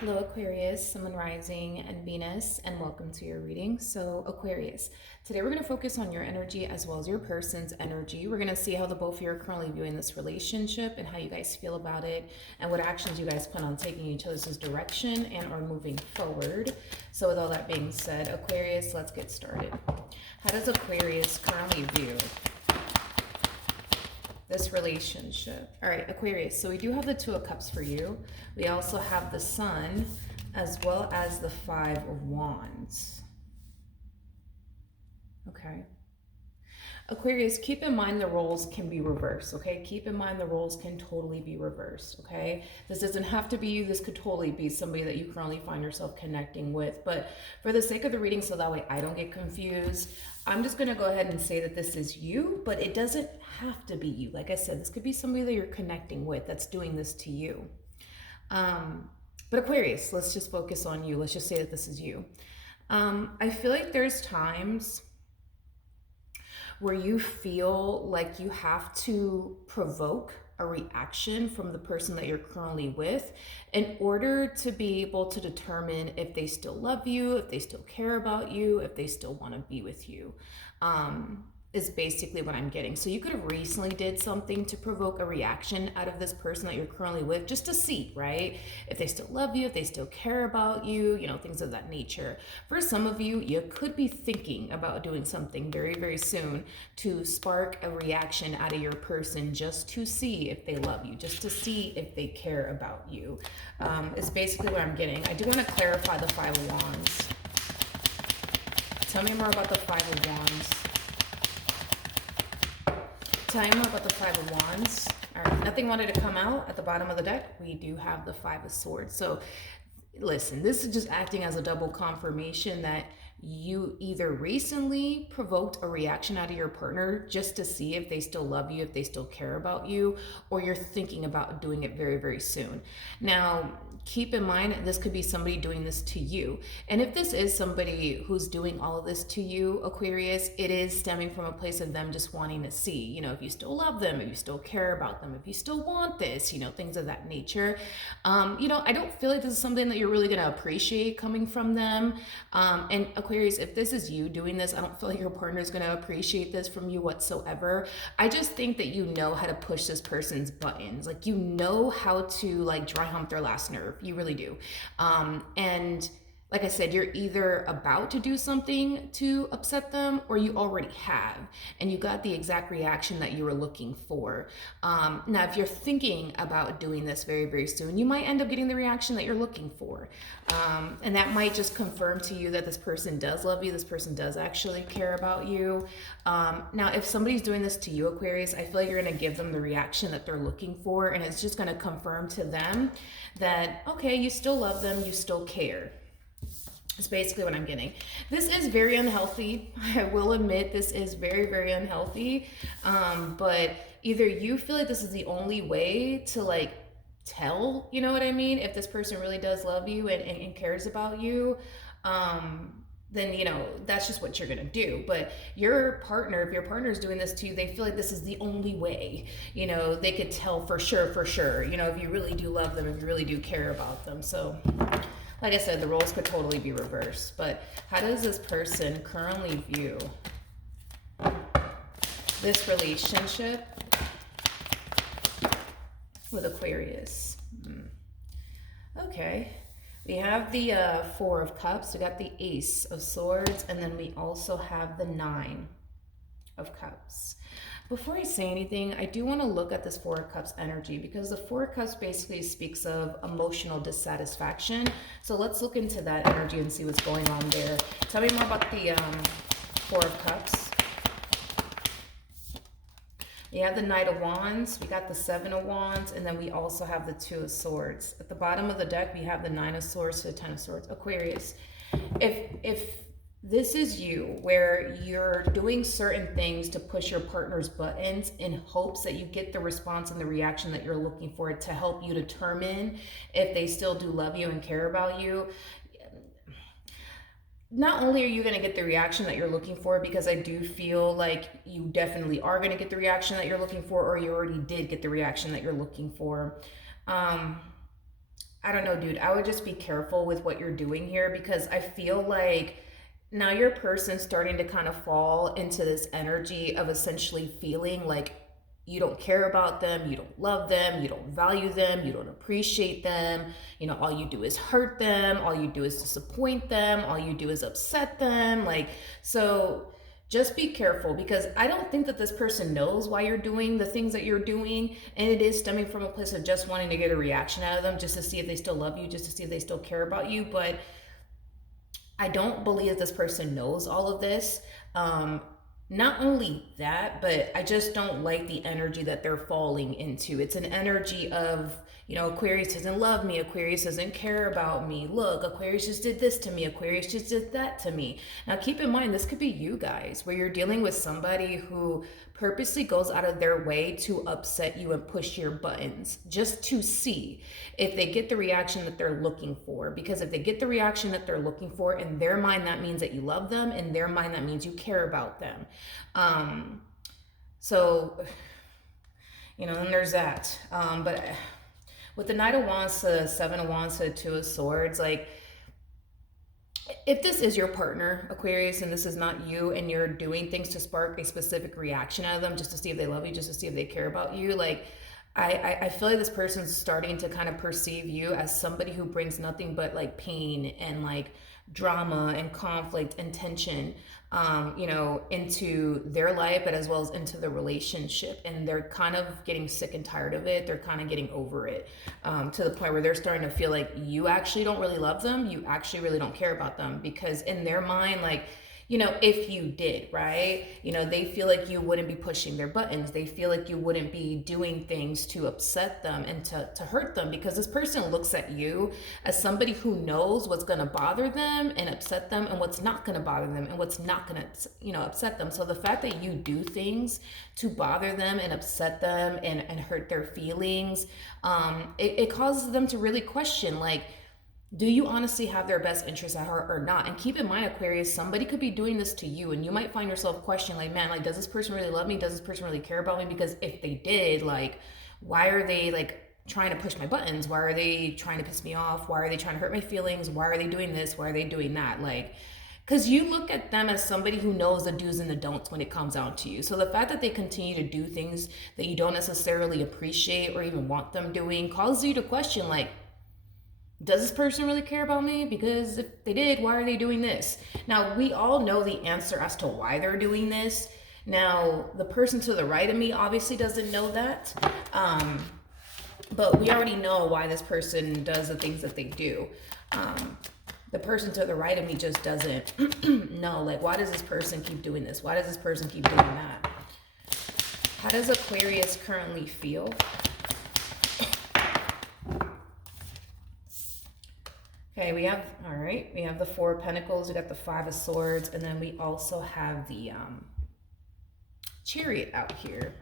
Hello, Aquarius, Sun, Rising, and Venus, and welcome to your reading. So, Aquarius, today we're going to focus on your energy as well as your person's energy. We're going to see how the both of you are currently viewing this relationship and how you guys feel about it, and what actions you guys plan on taking each other's direction and are moving forward. So, with all that being said, Aquarius, let's get started. How does Aquarius currently view this relationship? All right, Aquarius, so we do have the Two of Cups for you. We also have the Sun as well as the Five of Wands. Okay. Aquarius, keep in mind the roles can be reversed, okay? Keep in mind the roles can totally be reversed, okay? This doesn't have to be you. This could totally be somebody that you currently find yourself connecting with. But for the sake of the reading, so that way I don't get confused, I'm just going to go ahead and say that this is you, but it doesn't have to be you. Like I said, this could be somebody that you're connecting with that's doing this to you. But Aquarius, let's just focus on you. Let's just say that this is you. I feel like there's times where you feel like you have to provoke a reaction from the person that you're currently with in order to be able to determine if they still love you, if they still care about you, if they still want to be with you. Is basically what I'm getting. So you could have recently did something to provoke a reaction out of this person that you're currently with, just to see, right? If they still love you, if they still care about you, things of that nature. For some of you, you could be thinking about doing something very, very soon to spark a reaction out of your person just to see if they love you, just to see if they care about you. Is basically what I'm getting. I do want to clarify the Five of Wands. Tell me more about the Five of Wands. Tell me more about the Five of Wands. All right, nothing wanted to come out at the bottom of the deck. We do have the Five of Swords. So listen, this is just acting as a double confirmation that you either recently provoked a reaction out of your partner just to see if they still love you, if they still care about you, or you're thinking about doing it very, very soon. Now, keep in mind, this could be somebody doing this to you. And if this is somebody who's doing all of this to you, Aquarius, it is stemming from a place of them just wanting to see, if you still love them, if you still care about them, if you still want this, things of that nature. I don't feel like this is something that you're really going to appreciate coming from them. And Aquarius, if this is you doing this, I don't feel like your partner is going to appreciate this from you whatsoever. I just think that you know how to push this person's buttons. Like, you know how to dry hump their last nerve. You really do. And like I said, you're either about to do something to upset them or you already have, and you got the exact reaction that you were looking for. Now, if you're thinking about doing this very, very soon, you might end up getting the reaction that you're looking for. And that might just confirm to you that this person does love you, this person does actually care about you. Now, if somebody's doing this to you, Aquarius, I feel like you're going to give them the reaction that they're looking for, and it's just going to confirm to them that, okay, you still love them, you still care. It's basically what I'm getting. This is very unhealthy. I will admit this is very, very unhealthy. But either you feel like this is the only way to tell, you know what I mean? If this person really does love you and cares about you, then, that's just what you're going to do. But your partner, if your partner is doing this to you, they feel like this is the only way, they could tell for sure, if you really do love them, if you really do care about them. So, like I said, the roles could totally be reversed. But how does this person currently view this relationship with Aquarius? Okay. We have the Four of Cups. We got the Ace of Swords. And then we also have the Nine of Cups. Before I say anything, I do want to look at this Four of Cups energy, because the Four of Cups basically speaks of emotional dissatisfaction. So let's look into that energy and see what's going on there. Tell me more about the Four of Cups. You have the Knight of Wands, we got the Seven of Wands, and then we also have the Two of Swords. At the bottom of the deck, we have the Nine of Swords to the Ten of Swords. Aquarius, if this is you, where you're doing certain things to push your partner's buttons in hopes that you get the response and the reaction that you're looking for to help you determine if they still do love you and care about you, not only are you going to get the reaction that you're looking for, because I do feel like you definitely are going to get the reaction that you're looking for, or you already did get the reaction that you're looking for. I don't know, dude. I would just be careful with what you're doing here, because I feel like now your person's starting to kind of fall into this energy of essentially feeling like you don't care about them, you don't love them, you don't value them, you don't appreciate them. You know, all you do is hurt them, all you do is disappoint them, all you do is upset them. Like, so just be careful, because I don't think that this person knows why you're doing the things that you're doing. And it is stemming from a place of just wanting to get a reaction out of them, just to see if they still love you, just to see if they still care about you. But I don't believe that this person knows all of this. Not only that, but I just don't like the energy that they're falling into. It's an energy of, you know, Aquarius doesn't love me, Aquarius doesn't care about me. Look, Aquarius just did this to me, Aquarius just did that to me. Now, keep in mind, this could be you guys, where you're dealing with somebody who purposely goes out of their way to upset you and push your buttons just to see if they get the reaction that they're looking for. Because if they get the reaction that they're looking for, in their mind, that means that you love them. In their mind, that means you care about them. So, you know, and there's that. But with the Knight of Wands to Seven of Wands to Two of Swords, like, if this is your partner, Aquarius, and this is not you, and you're doing things to spark a specific reaction out of them just to see if they love you, just to see if they care about you, like, I feel like this person's starting to kind of perceive you as somebody who brings nothing but like pain and like drama and conflict and tension, you know, into their life, but as well as into the relationship. And they're kind of getting sick and tired of it. They're kind of getting over it, to the point where they're starting to feel like you actually don't really love them. You actually really don't care about them, because in their mind, like, you know, if you did, right? You know, they feel like you wouldn't be pushing their buttons. They feel like you wouldn't be doing things to upset them and to hurt them, because this person looks at you as somebody who knows what's going to bother them and upset them, and what's not going to bother them and what's not going to, you know, upset them. So the fact that you do things to bother them and upset them and hurt their feelings, it causes them to really question, like, do you honestly have their best interests at heart or not? And keep in mind, Aquarius, somebody could be doing this to you, and you might find yourself questioning, like, man, like, does this person really love me? Does this person really care about me? Because if they did, like, why are they like trying to push my buttons? Why are they trying to piss me off? Why are they trying to hurt my feelings? Why are they doing this? Why are they doing that? Like, because you look at them as somebody who knows the do's and the don'ts when it comes out to you. So the fact that they continue to do things that you don't necessarily appreciate or even want them doing causes you to question, like, does this person really care about me? Because if they did, why are they doing this? Now, we all know the answer as to why they're doing this. Now, the person to the right of me obviously doesn't know that. But we already know why this person does the things that they do. The person to the right of me just doesn't know, like, why does this person keep doing this? Why does this person keep doing that? How does Aquarius currently feel? Okay, we have, all right, we have the Four of Pentacles, we got the Five of Swords, and then we also have the Chariot out here.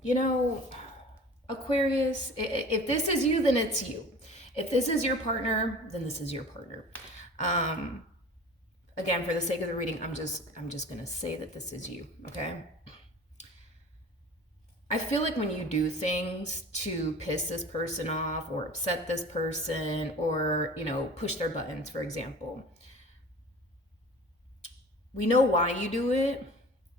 You know, Aquarius, if this is you, then it's you. If this is your partner, then this is your partner. Again, for the sake of the reading, I'm just gonna say that this is you, okay? I feel like when you do things to piss this person off or upset this person or, you know, push their buttons, for example, we know why you do it,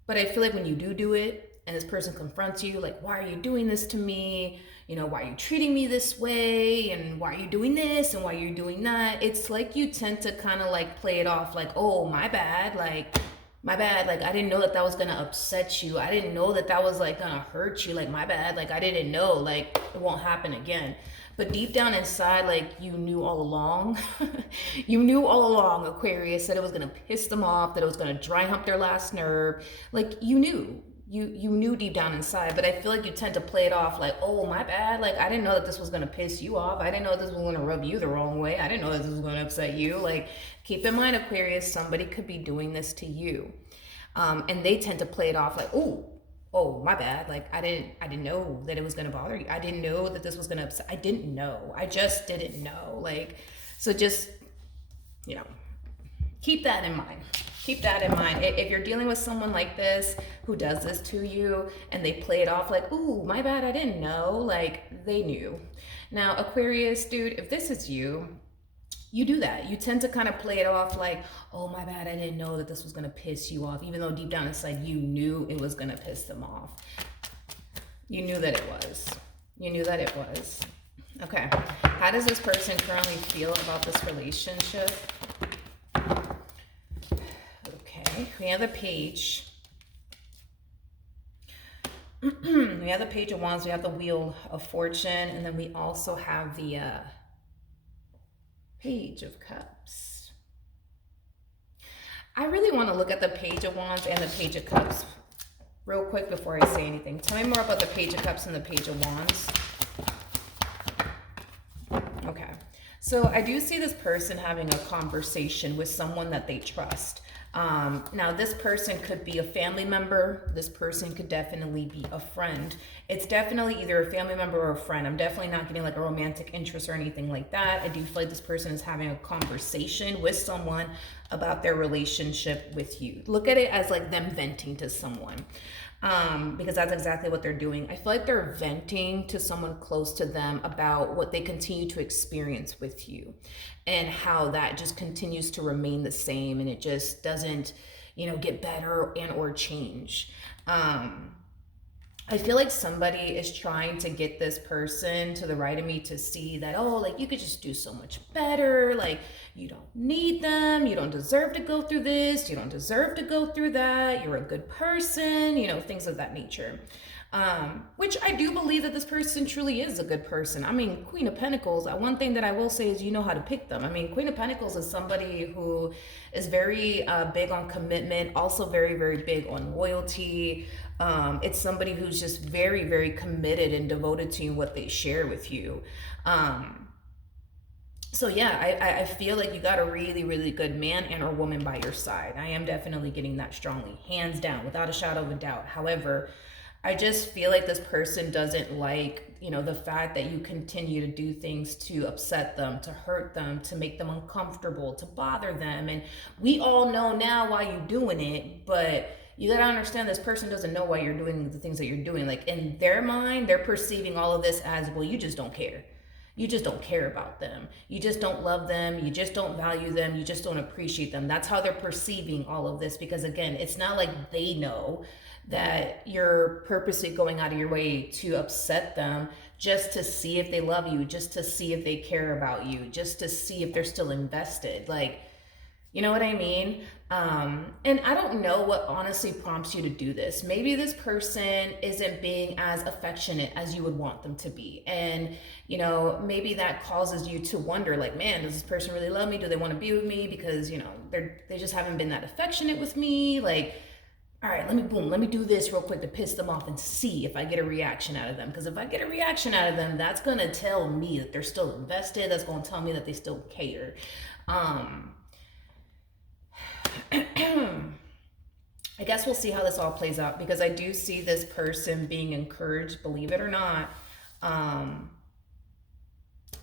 but I feel like when you do it and this person confronts you, like, why are you doing this to me? You know, why are you treating me this way? And why are you doing this? And why are you doing that? It's like you tend to kind of like play it off like, oh, my bad. Like, my bad, like, I didn't know that that was gonna upset you. I didn't know that that was like gonna hurt you. Like, my bad, like, I didn't know, like, it won't happen again. But deep down inside, like, you knew all along. You knew all along, Aquarius, that it was gonna piss them off, that it was gonna dry hump their last nerve. Like, you knew. You knew deep down inside, but I feel like you tend to play it off like, oh, my bad, like, I didn't know that this was gonna piss you off. I didn't know this was gonna rub you the wrong way. I didn't know that this was gonna upset you. Like, keep in mind, Aquarius, somebody could be doing this to you. And they tend to play it off like, oh, my bad. Like, I didn't know that it was gonna bother you. I didn't know that this was gonna upset. I didn't know. I just didn't know. Like, so just, you know, keep that in mind. Keep that in mind. If you're dealing with someone like this who does this to you and they play it off like, ooh, my bad, I didn't know, like they knew. Now, Aquarius, dude, if this is you, you do that. You tend to kind of play it off like, oh, my bad, I didn't know that this was going to piss you off, even though deep down inside you knew it was going to piss them off. You knew that it was. You knew that it was. Okay. How does this person currently feel about this relationship? Okay. We have the page. We have the Page of Wands. We have the Wheel of Fortune. And then we also have the Page of Cups. I really want to look at the Page of Wands and the Page of Cups real quick before I say anything. Tell me more about the Page of Cups and the Page of Wands. Okay. So I do see this person having a conversation with someone that they trust. Now, this person could be a family member. This person could definitely be a friend. It's definitely either a family member or a friend. I'm definitely not getting like a romantic interest or anything like that. I do feel like this person is having a conversation with someone about their relationship with you. Look at it as like them venting to someone. Because that's exactly what they're doing. I feel like they're venting to someone close to them about what they continue to experience with you and how that just continues to remain the same and it just doesn't, you know, get better and or change. I feel like somebody is trying to get this person to the right of me to see that, oh, like you could just do so much better. Like you don't need them. You don't deserve to go through this. You don't deserve to go through that. You're a good person, you know, things of that nature. Which I do believe that this person truly is a good person. I mean, Queen of Pentacles, one thing that I will say is you know how to pick them. I mean, Queen of Pentacles is somebody who is very big on commitment, also very, very big on loyalty. It's somebody who's just very, very committed and devoted to what they share with you. So yeah, I feel like you got a really, really good man and or woman by your side. I am definitely getting that strongly, hands down, without a shadow of a doubt. However, I just feel like this person doesn't like, you know, the fact that you continue to do things to upset them, to hurt them, to make them uncomfortable, to bother them. And we all know now why you're doing it, but you gotta understand this person doesn't know why you're doing the things that you're doing. Like in their mind, they're perceiving all of this as, well, you just don't care. You just don't care about them. You just don't love them. You just don't value them. You just don't appreciate them. That's how they're perceiving all of this. Because again, it's not like they know that you're purposely going out of your way to upset them just to see if they love you, just to see if they care about you, just to see if they're still invested. Like, you know what I mean? And I don't know what honestly prompts you to do this. Maybe this person isn't being as affectionate as you would want them to be. And, you know, maybe that causes you to wonder like, man, does this person really love me? Do they want to be with me? Because, you know, they just haven't been that affectionate with me. Like, all right, let me do this real quick to piss them off and see if I get a reaction out of them. Because if I get a reaction out of them, that's going to tell me that they're still invested. That's going to tell me that they still care. I guess we'll see how this all plays out, because I do see this person being encouraged, believe it or not.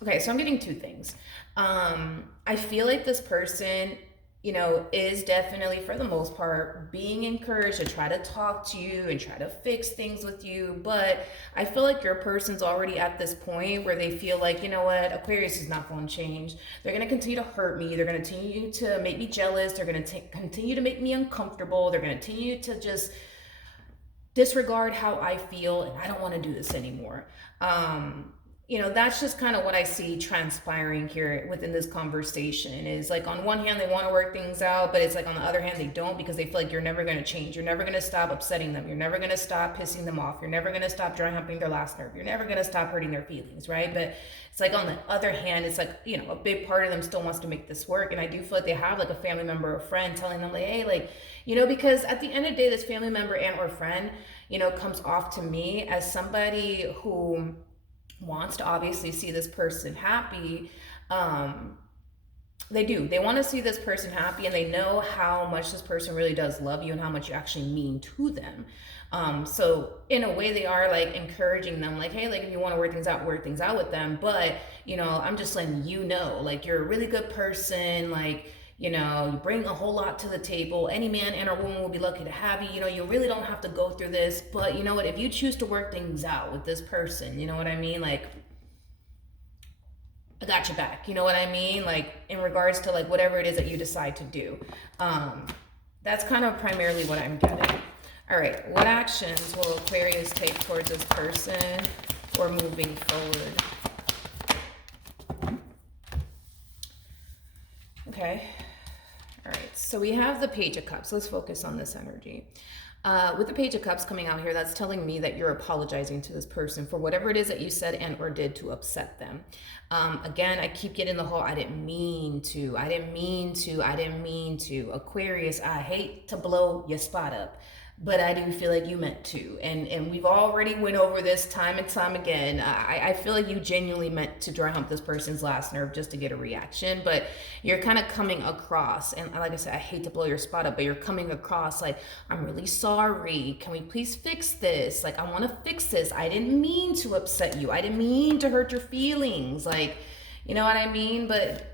Okay, so I'm getting two things. I feel like this person, you know, is definitely, for the most part, being encouraged to try to talk to you and try to fix things with you. But I feel like your person's already at this point where they feel like, you know what, Aquarius is not going to change. They're going to continue to hurt me. They're going to continue to make me jealous. They're going to continue to make me uncomfortable. They're going to continue to just disregard how I feel, and I don't want to do this anymore. You know, that's just kind of what I see transpiring here within this conversation. Is like, on one hand, they want to work things out, but it's like on the other hand, they don't, because they feel like you're never going to change. You're never going to stop upsetting them. You're never going to stop pissing them off. You're never going to stop dry humping their last nerve. You're never going to stop hurting their feelings, right? But it's like on the other hand, it's like, you know, a big part of them still wants to make this work. And I do feel like they have like a family member or friend telling them like, hey, like, you know, because at the end of the day, this family member and or friend, you know, comes off to me as somebody who wants to obviously see this person happy. They want to see this person happy, and they know how much this person really does love you and how much you actually mean to them. So in a way, they are like encouraging them, like, hey, like if you want to work things out with them. But, you know, I'm just letting you know, like, you're a really good person. Like, You know, you bring a whole lot to the table. Any man and or woman will be lucky to have you. You know, you really don't have to go through this. But you know what? If you choose to work things out with this person, you know what I mean? Like, I got your back. You know what I mean? Like, in regards to like whatever it is that you decide to do. That's kind of primarily what I'm getting. All right, what actions will Aquarius take towards this person or moving forward? Okay. All right, so we have the Page of Cups. Let's focus on this energy. With the Page of Cups coming out here, that's telling me that you're apologizing to this person for whatever it is that you said and or did to upset them. Again, I keep getting the whole, I didn't mean to. Aquarius, I hate to blow your spot up, but I do feel like you meant to. And we've already went over this time and time again. I feel like you genuinely meant to dry hump this person's last nerve just to get a reaction, but you're kind of coming across, and like I said, I hate to blow your spot up, but you're coming across like, I'm really sorry. Can we please fix this? Like, I want to fix this. I didn't mean to upset you. I didn't mean to hurt your feelings. Like, you know what I mean? But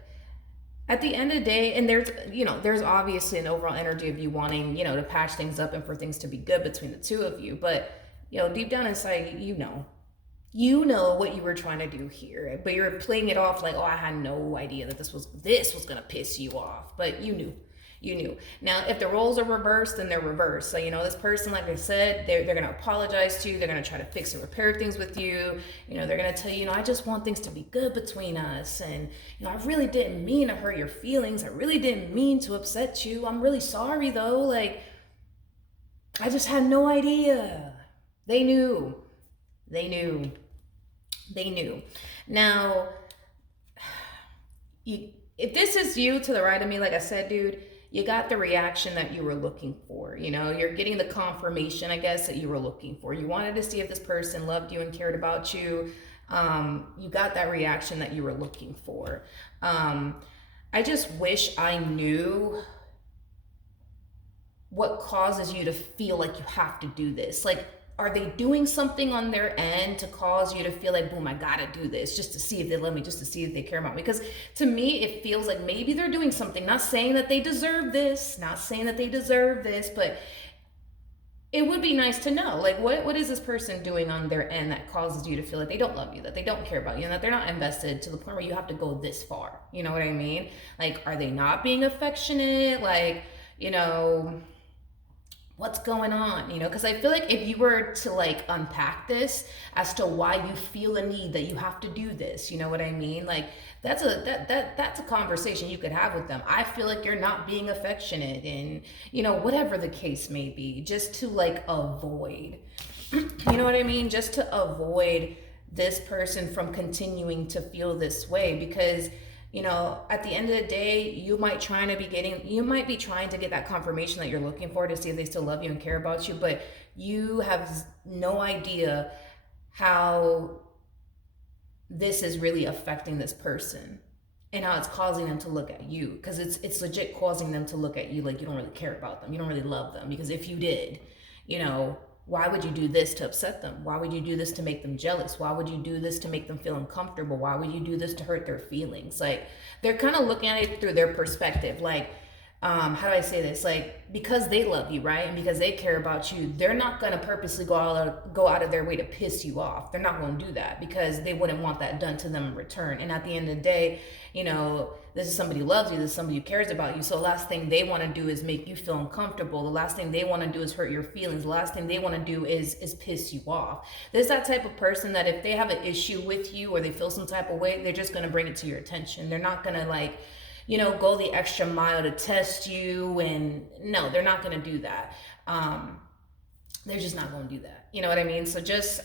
at the end of the day, and there's obviously an overall energy of you wanting, to patch things up and for things to be good between the two of you. But, deep down inside, you know what you were trying to do here, but you're playing it off like, oh, I had no idea that this was going to piss you off, but you knew. Now, if the roles are reversed, then they're reversed. So, this person, like I said, they're going to apologize to you. They're going to try to fix and repair things with you. They're going to tell you, I just want things to be good between us. And, I really didn't mean to hurt your feelings. I really didn't mean to upset you. I'm really sorry, though. Like, I just had no idea. They knew. Now, if this is you to the right of me, like I said, dude, you got the reaction that you were looking for. You're getting the confirmation, I guess, that you were looking for. You wanted to see if this person loved you and cared about you. You got that reaction that you were looking for. I just wish I knew what causes you to feel like you have to do this. Like, are they doing something on their end to cause you to feel like, boom, I gotta do this just to see if they love me, just to see if they care about me? Because to me, it feels like maybe they're doing something, not saying that they deserve this, but it would be nice to know, like, what is this person doing on their end that causes you to feel like they don't love you, that they don't care about you, and that they're not invested to the point where you have to go this far? You know what I mean? Like, are they not being affectionate? Like, what's going on? Because I feel like if you were to like unpack this as to why you feel a need that you have to do this, you know what I mean? Like, that's a conversation you could have with them. I feel like you're not being affectionate, and whatever the case may be, just to like avoid, you know what I mean? Just to avoid this person from continuing to feel this way, because at the end of the day, you might be trying to get that confirmation that you're looking for to see if they still love you and care about you, but you have no idea how this is really affecting this person and how it's causing them to look at you, because it's legit causing them to look at you like you don't really care about them, you don't really love them. Because if you did, why would you do this to upset them? Why would you do this to make them jealous? Why would you do this to make them feel uncomfortable? Why would you do this to hurt their feelings? Like, they're kind of looking at it through their perspective. Like, how do I say this? Like, because they love you, right? And because they care about you, they're not going to purposely go out of their way to piss you off. They're not going to do that because they wouldn't want that done to them in return. And at the end of the day, this is somebody who loves you. This is somebody who cares about you. So the last thing they want to do is make you feel uncomfortable. The last thing they want to do is hurt your feelings. The last thing they want to do is piss you off. There's that type of person that if they have an issue with you or they feel some type of way, they're just going to bring it to your attention. They're not going to like, go the extra mile to test you. And no, they're not going to do that. They're just not going to do that. You know what I mean? So just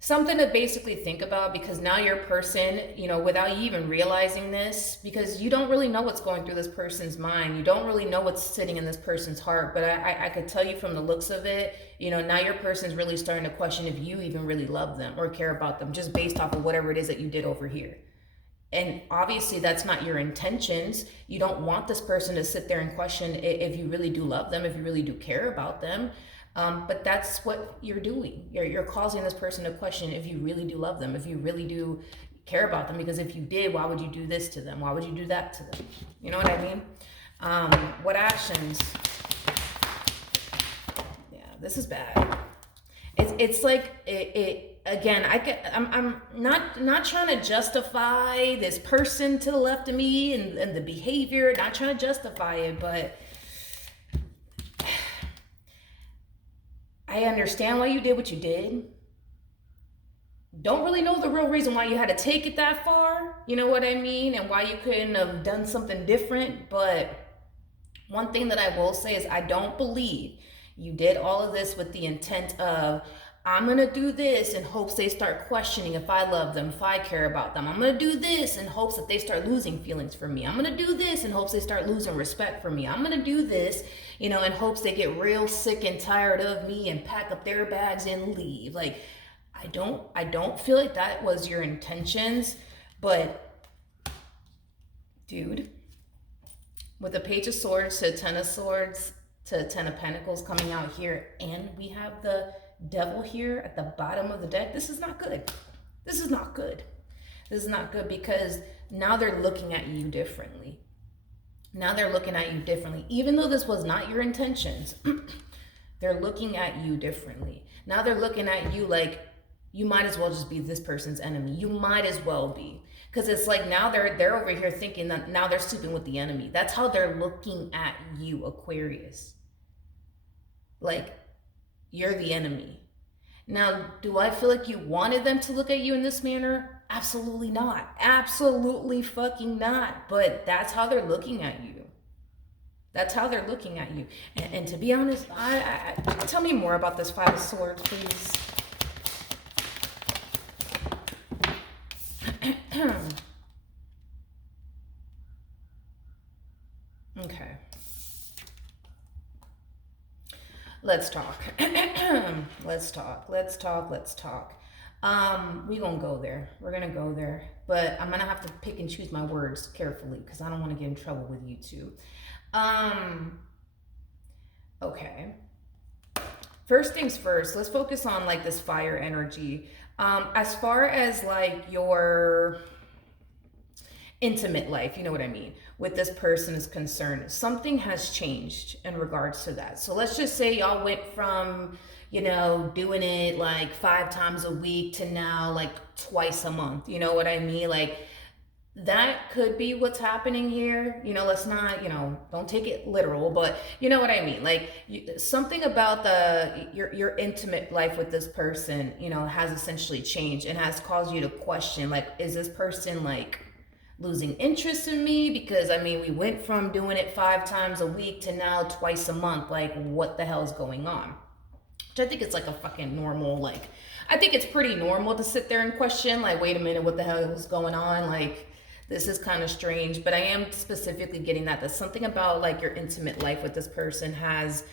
something to basically think about, because now your person, without you even realizing this, because you don't really know what's going through this person's mind. You don't really know what's sitting in this person's heart. But I could tell you from the looks of it, now your person's really starting to question if you even really love them or care about them, just based off of whatever it is that you did over here. And obviously that's not your intentions. You don't want this person to sit there and question if you really do love them, if you really do care about them. But that's what you're doing. You're causing this person to question if you really do love them, if you really do, care about them, because if you did, why would you do this to them? Why would you do that to them? You know what I mean? What actions? Yeah, this is bad. It's like it again. I'm not trying to justify this person to the left of me and the behavior. Not trying to justify it, but I understand why you did what you did. Don't really know the real reason why you had to take it that far. You know what I mean? And why you couldn't have done something different. But one thing that I will say is I don't believe you did all of this with the intent of, I'm going to do this in hopes they start questioning if I love them, if I care about them. I'm going to do this in hopes that they start losing feelings for me. I'm going to do this in hopes they start losing respect for me. I'm going to do this, in hopes they get real sick and tired of me and pack up their bags and leave. Like, I don't feel like that was your intentions, but dude, with the Page of Swords to Ten of Swords to Ten of Pentacles coming out here, and we have the Devil here at the bottom of the deck, this is not good. This is not good. This is not good, because now they're looking at you differently. Now they're looking at you differently. Even though this was not your intentions, they're looking at you differently. Now they're looking at you like you might as well just be this person's enemy. You might as well be. Because it's like now they're over here thinking that now they're sleeping with the enemy. That's how they're looking at you, Aquarius. Like, you're the enemy. Now, do I feel like you wanted them to look at you in this manner? Absolutely not. Absolutely fucking not. But that's how they're looking at you. That's how they're looking at you. And to be honest, I tell me more about this Five of Swords, please. Okay. Let's talk. Let's talk. We're gonna go there. We're gonna go there. But I'm gonna have to pick and choose my words carefully, because I don't want to get in trouble with you two. Okay. First things first, let's focus on like this fire energy. As far as like your intimate life, you know what I mean, with this person is concerned, something has changed in regards to that. So let's just say y'all went from, doing it like 5 times a week to now like twice a month. You know what I mean? Like, that could be what's happening here. Let's not, don't take it literal, but you know what I mean? Like, something about your intimate life with this person, has essentially changed and has caused you to question, like, is this person like losing interest in me? Because we went from doing it 5 times a week to now twice a month. Like, what the hell is going on? Which I think it's like a fucking normal, like, I think it's pretty normal to sit there and question, like, wait a minute, what the hell is going on? Like, this is kind of strange. But I am specifically getting that something about like your intimate life with this person has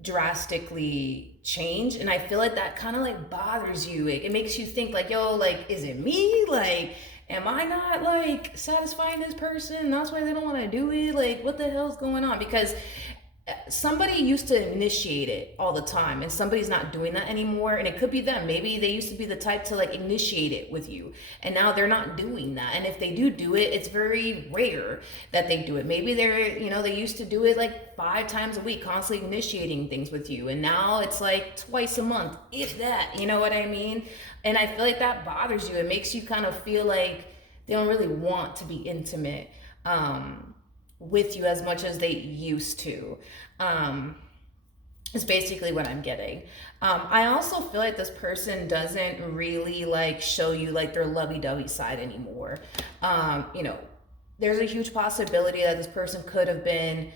drastically changed. And I feel like that kind of like bothers you. It makes you think like, yo, like, is it me? Like, am I not like satisfying this person? That's why they don't want to do it. Like, what the hell's going on? Because somebody used to initiate it all the time, and somebody's not doing that anymore. And it could be them. Maybe they used to be the type to like initiate it with you, and now they're not doing that. And if they do it, it's very rare that they do it. Maybe they're, they used to do it like 5 times a week, constantly initiating things with you, and now it's like twice a month, if that. You know what I mean? And I feel like that bothers you. It makes you kind of feel like they don't really want to be intimate with you as much as they used to. Is basically what I'm getting. I also feel like this person doesn't really like show you like their lovey-dovey side anymore. There's a huge possibility that this person could have been,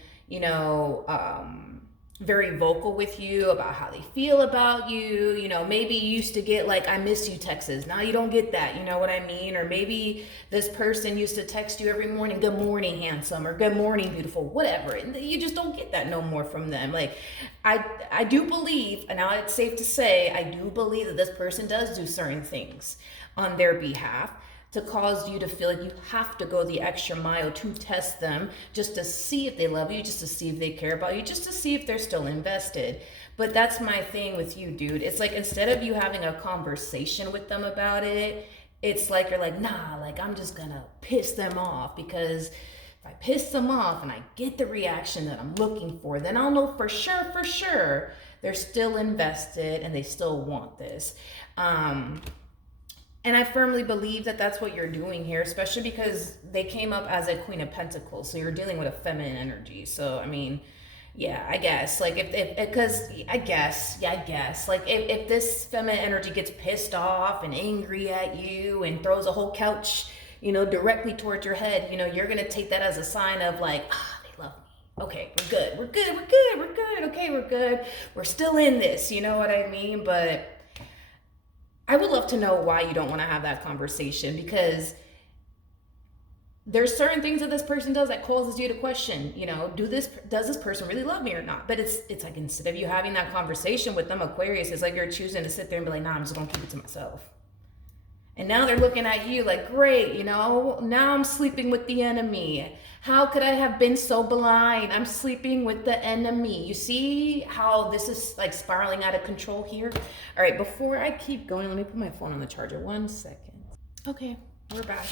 very vocal with you about how they feel about you. Maybe you used to get like, I miss you texts. Now you don't get that. You know what I mean? Or maybe this person used to text you every morning, good morning, handsome, or good morning, beautiful, whatever. And you just don't get that no more from them. Like, I do believe, and now it's safe to say, I do believe that this person does do certain things on their behalf. to cause you to feel like you have to go the extra mile to test them, just to see if they love you, just to see if they care about you, just to see if they're still invested. But that's my thing with you, dude. It's like, instead of you having a conversation with them about it, it's like you're like, nah, like I'm just gonna piss them off, because if I piss them off and I get the reaction that I'm looking for, then I'll know for sure they're still invested and they still want this. And I firmly believe that that's what you're doing here, especially because they came up as a Queen of Pentacles. So you're dealing with a feminine energy. So, I mean, yeah, I guess. Like, like, if this feminine energy gets pissed off and angry at you and throws a whole couch, directly towards your head, you're going to take that as a sign of like, they love me. Okay, we're good. Okay, we're good. We're still in this. You know what I mean? But I would love to know why you don't want to have that conversation, because there's certain things that this person does that causes you to question, does this person really love me or not? But it's like, instead of you having that conversation with them, Aquarius, it's like you're choosing to sit there and be like, nah, I'm just going to keep it to myself. And now they're looking at you like, great, now I'm sleeping with the enemy. How could I have been so blind? I'm sleeping with the enemy. You see how this is like spiraling out of control here? All right, before I keep going, let me put my phone on the charger. 1 second. Okay, we're back.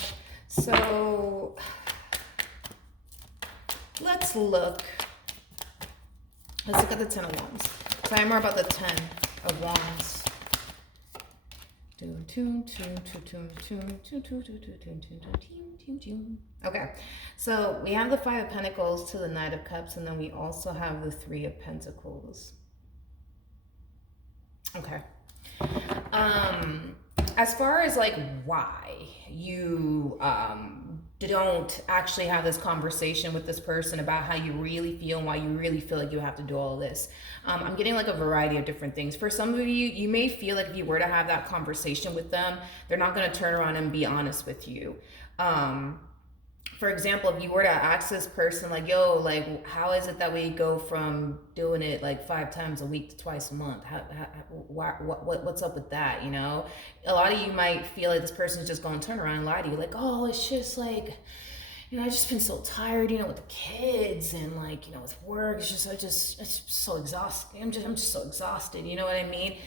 So let's look at the 10 of Wands. Tell me more about the 10 of Wands. Okay, so we have the 5 of Pentacles to the Knight of Cups, and then we also have the 3 of Pentacles. Okay. As far as like why you don't actually have this conversation with this person about how you really feel and why you really feel like you have to do all of this, I'm getting like a variety of different things. For some of you, you may feel like if you were to have that conversation with them, they're not going to turn around and be honest with you. For example, if you were to ask this person like, yo, like, how is it that we go from doing it like 5 times a week to twice a month? What's up with that? A lot of you might feel like this person's just going to turn around and lie to you. Like, oh, it's just like, I just been so tired, with the kids and like, with work. It's just so exhausting. I'm just so exhausted. You know what I mean?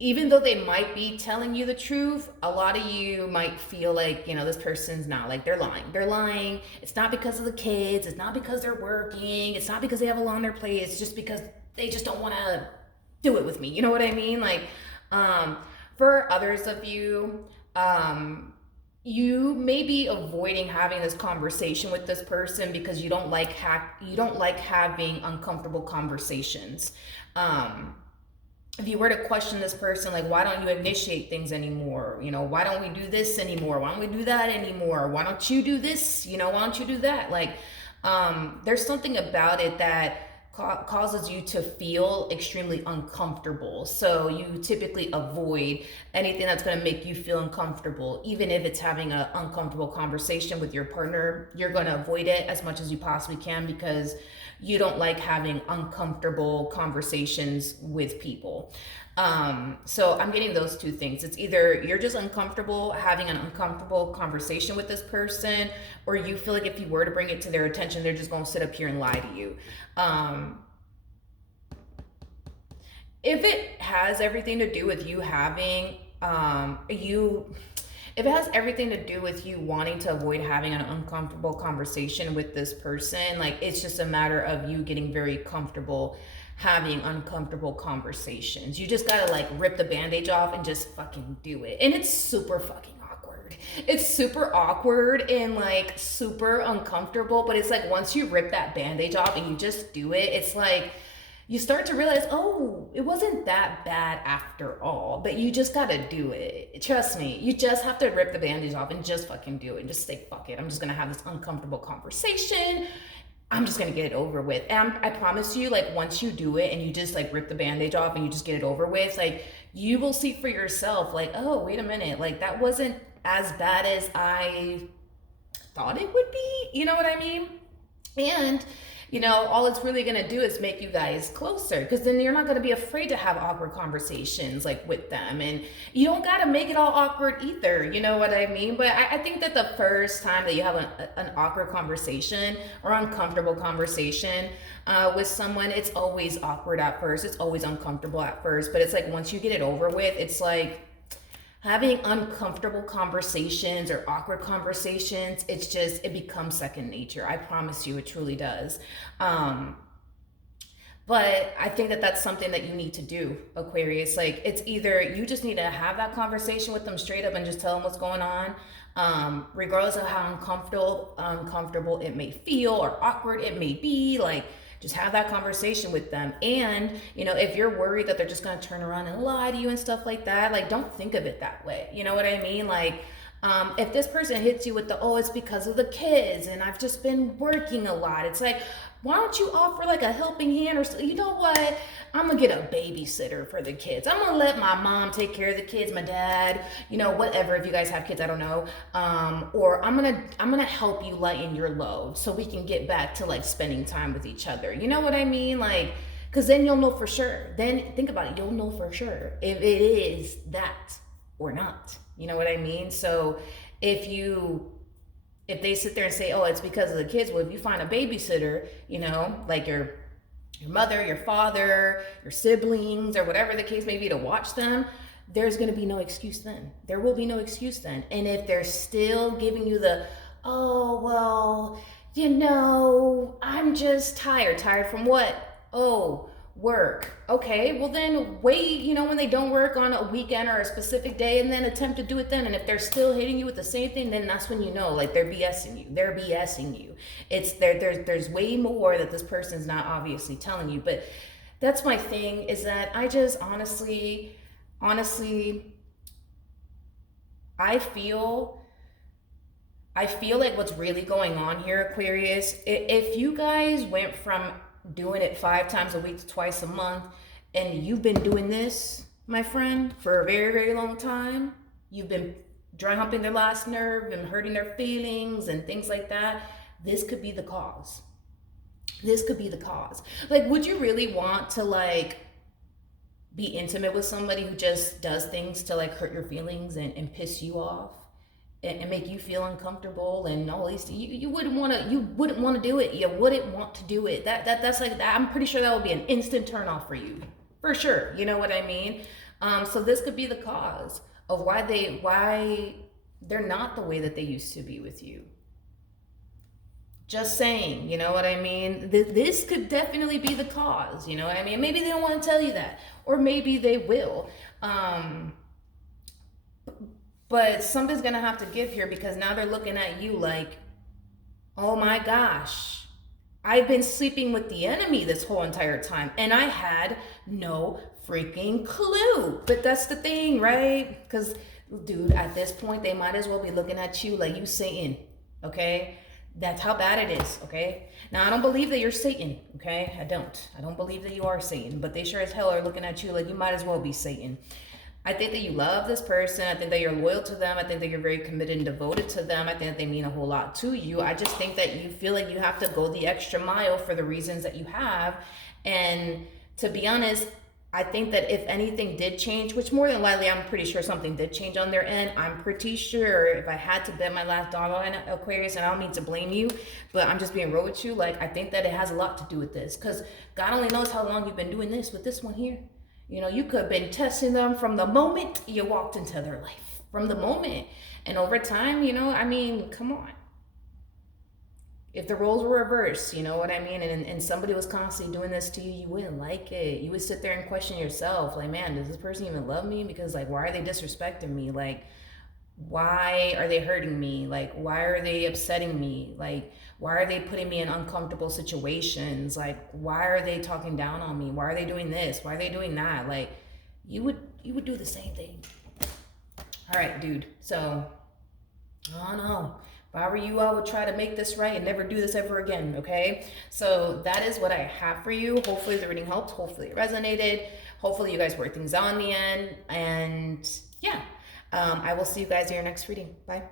Even though they might be telling you the truth, a lot of you might feel like, this person's not, like, they're lying. It's not because of the kids. It's not because they're working. It's not because they have a lot on their plate. It's just because they just don't want to do it with me. You know what I mean? Like, for others of you, you may be avoiding having this conversation with this person because you don't like having uncomfortable conversations. If you were to question this person, like, why don't you initiate things anymore? Why don't we do this anymore? Why don't we do that anymore? Why don't you do this? Why don't you do that? Like, there's something about it that causes you to feel extremely uncomfortable. So you typically avoid anything that's going to make you feel uncomfortable. Even if it's having an uncomfortable conversation with your partner, you're going to avoid it as much as you possibly can because you don't like having uncomfortable conversations with people. So I'm getting those two things. It's either you're just uncomfortable having an uncomfortable conversation with this person, or you feel like if you were to bring it to their attention, they're just going to sit up here and lie to you. If it has everything to do with you having, if it has everything to do with you wanting to avoid having an uncomfortable conversation with this person, like, it's just a matter of you getting very comfortable having uncomfortable conversations. You just gotta like rip the bandage off and just fucking do it. And it's super fucking awkward. It's super awkward and like super uncomfortable, but it's like once you rip that bandage off and you just do it, it's like you start to realize, oh, it wasn't that bad after all, but you just gotta do it. Trust me, you just have to rip the bandage off and just fucking do it and just say, fuck it, I'm just gonna have this uncomfortable conversation. I'm just gonna get it over with. And I promise you, like, once you do it and you just like rip the bandage off and you just get it over with, like, you will see for yourself, like, oh, wait a minute, like, that wasn't as bad as I thought it would be. You know what I mean? And you know, all it's really going to do is make you guys closer, because then you're not going to be afraid to have awkward conversations like with them, and you don't got to make it all awkward either, you know what I mean? But I think that the first time that you have an awkward conversation or uncomfortable conversation with someone, it's always awkward at first, it's always uncomfortable at first, but it's like once you get it over with, it's like having uncomfortable conversations or awkward conversations, it becomes second nature. I promise you, it truly does. But I think that that's something that you need to do, Aquarius. Like, it's either you just need to have that conversation with them straight up and just tell them what's going on, regardless of how uncomfortable it may feel or awkward it may be. Like, just have that conversation with them. And, you know, if you're worried that they're just going to turn around and lie to you and stuff like that, like, don't think of it that way. You know what I mean? Like, if this person hits you with the, oh, it's because of the kids and I've just been working a lot, it's like, why don't you offer like a helping hand, or you know what, I'm gonna get a babysitter for the kids, I'm gonna let my mom take care of the kids, my dad, you know, whatever, if you guys have kids, I don't know, or I'm gonna help you lighten your load so we can get back to like spending time with each other, you know what I mean? Like, because then you'll know for sure, then think about it, you'll know for sure if it is that or not, you know what I mean? So if they sit there and say, oh, it's because of the kids, well, if you find a babysitter, you know, like your mother, your father, your siblings, or whatever the case may be, to watch them, there's going to be no excuse then. There will be no excuse then. And if they're still giving you the, oh, well, you know, I'm just tired. Tired from what? Oh, work. Okay, well then wait, you know, when they don't work on a weekend or a specific day, and then attempt to do it then. And if they're still hitting you with the same thing, then that's when you know, like, they're BSing you. They're BSing you. It's there's way more that this person's not obviously telling you. But that's my thing, is that I just honestly, I feel like what's really going on here, Aquarius, if you guys went from doing it 5 times a week to twice a month, and you've been doing this, my friend, for a very, very long time, you've been dry humping their last nerve and hurting their feelings and things like that, this could be the cause. This could be the cause. Like, would you really want to like be intimate with somebody who just does things to like hurt your feelings and piss you off and make you feel uncomfortable and all these? You wouldn't want to do it. You wouldn't want to do it. That's like, I'm pretty sure that would be an instant turn off for you, for sure. You know what I mean? So this could be the cause of why they're not the way that they used to be with you. Just saying, you know what I mean? This could definitely be the cause, you know what I mean? Maybe they don't want to tell you that, or maybe they will. But something's gonna have to give here, because now they're looking at you like, oh my gosh, I've been sleeping with the enemy this whole entire time, and I had no freaking clue. But that's the thing, right? Because, dude, at this point, they might as well be looking at you like you Satan, okay? That's how bad it is, okay? Now, I don't believe that you're Satan, okay? I don't believe that you are Satan, but they sure as hell are looking at you like you might as well be Satan. I think that you love this person. I think that you're loyal to them. I think that you're very committed and devoted to them. I think that they mean a whole lot to you. I just think that you feel like you have to go the extra mile for the reasons that you have. And to be honest, I think that if anything did change, which more than likely I'm pretty sure something did change on their end. I'm pretty sure, if I had to bet my last dollar on Aquarius, and I don't mean to blame you, but I'm just being real with you, like, I think that it has a lot to do with this, because God only knows how long you've been doing this with this one here. You know, you could have been testing them from the moment you walked into their life, from the moment. And over time, you know, I mean, come on. If the roles were reversed, you know what I mean? And somebody was constantly doing this to you, you wouldn't like it. You would sit there and question yourself, like, man, does this person even love me? Because, like, why are they disrespecting me? Like, why are they hurting me? Like, why are they upsetting me? Like, why are they putting me in uncomfortable situations? Like, why are they talking down on me? Why are they doing this? Why are they doing that? Like, you would do the same thing. All right, dude. So, I don't know. If I were you, I would try to make this right and never do this ever again, okay? So that is what I have for you. Hopefully the reading helped. Hopefully it resonated. Hopefully you guys worked things out in the end. And yeah, I will see you guys in your next reading. Bye.